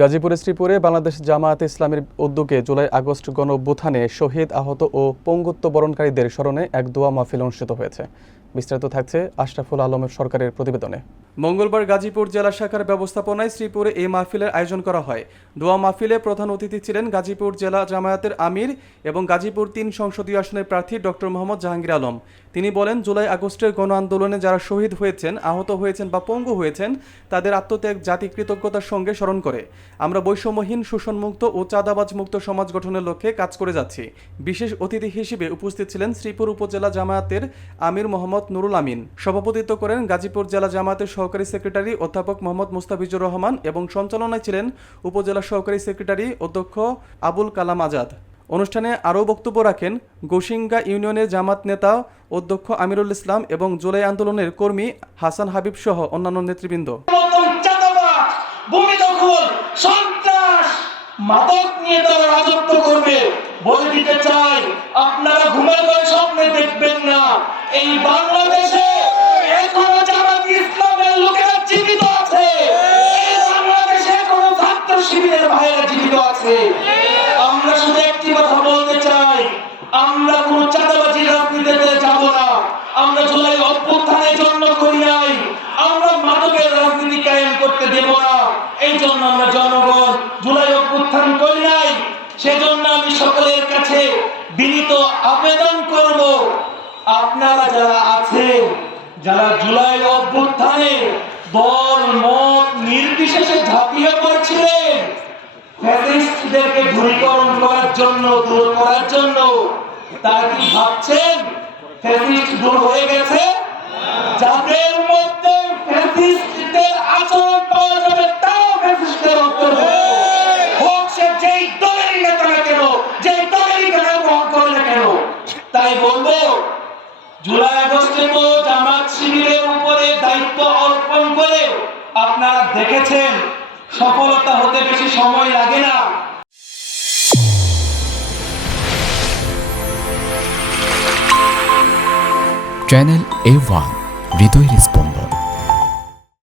গাজীপুরের শ্রীপুরে বাংলাদেশ জামায়াতে ইসলামীর উদ্যোগে জুলাই আগস্ট গণঅভ্যুত্থানে শহীদ, আহত ও পঙ্গুত্ব বরণকারীদের স্মরণে এক দোয়া মাহফিল অনুষ্ঠিত হয়েছে। বিস্তারিত থাকছে আশরাফুল আলমের সরকারের প্রতিবেদনে। মঙ্গলবার গাজীপুর জেলা শাখার ব্যবস্থাপনায় শ্রীপুরে এই মাহফিলের আয়োজন করা হয়। দোয়া মাহফিলে প্রধান অতিথি ছিলেন গাজীপুর জেলা জামায়াতের আমির এবং গাজীপুর ৩ সংসদীয় আসনের প্রার্থী ডক্টর মোহাম্মদ জাহাঙ্গীর আলম। তিনি বলেন, জুলাই আগস্টের গণ আন্দোলনে যারা শহীদ হয়েছেন, আহত হয়েছেন বা পঙ্গু হয়েছেন, তাদের আত্মত্যাগ জাতি কৃতজ্ঞতার সঙ্গে স্মরণ করে আমরা বৈষম্যহীন, শোষণমুক্ত ও চাঁদাবাজ মুক্ত সমাজ গঠনের লক্ষ্যে কাজ করে যাচ্ছি। বিশেষ অতিথি হিসেবে উপস্থিত ছিলেন শ্রীপুর উপজেলা জামায়াতের আমির মোহাম্মদ নুরুল আমিন। সভাপতিত্ব করেন গাজীপুর জেলা জামায়াতের সহকারী সেক্রেটারি অধ্যাপক মোহাম্মদ মুস্তাফিজুর রহমান এবং সঞ্চালনায় ছিলেন উপজেলা সহকারী সেক্রেটারি অধ্যক্ষ আবুল কালাম আজাদ। অনুষ্ঠানে আরও বক্তব্য রাখেন গোসিঙ্গা ইউনিয়নের জামাত নেতা অধ্যক্ষ আমিরুল ইসলাম এবং জুলাই আন্দোলনের কর্মী হাসান হাবিব সহ অন্যান্য নেতৃবৃন্দ। মাদক নিয়ে তারা রাজত্ব করবে বলে দিতে চাই, আপনারা ঘুমের ঘরে স্বপ্নে দেখবেন না। এই বাংলাদেশে এখনো জামাত ইসলামের লোকেরা জীবিত আছে, এই বাংলাদেশে এখনো ছাত্র শিবিরের ভাইয়েরা জীবিত আছে। আমরা শুধু একটি কথা বলতে চাই, আমরা কোনো চাঁদাবাজি রাজনীতিতে যাব না। আমরা জুলাই অভ্যুত্থানের জন্য করি নাই, আমরা মাদকের রাজনীতি কায়েম করতে দেব না। এই জন্য আমরা জনগণ জুলাই অভ্যুত্থান করি নাই। সেজন্য আমি সকলের কাছে বিনীত আবেদন করব, আপনারা যারা আছেন, যারা জুলাই অভ্যুত্থানে দল মত নির্বিশেষে ঝাঁপিয়ে পড়ছিলেন ফ্যাসিস্টদেরকে দূরীকরণ করার জন্য, দূর করার জন্য, তারা কি ভাবছেন ফ্যাসিস্ট দূর হয়ে গেছে? যাদের মধ্যে ফ্যাসিস্টদের আচরণ পাওয়া যাবে তাও ফ্যাসিস্টদের অন্তর্ভুক্ত হোক, সে যেই দলেরই নেতা না কেন, যেই দলেরই ব্যবহার করে না কেন। তাই বলবো, জুলাই আগস্টে তো জামাত শিবিরের উপরে দায়িত্ব অর্পণ করে আপনারা দেখেছেন সফলতা হতে বেশি সময় লাগে না। চ্যানেল A1 হৃদয়ের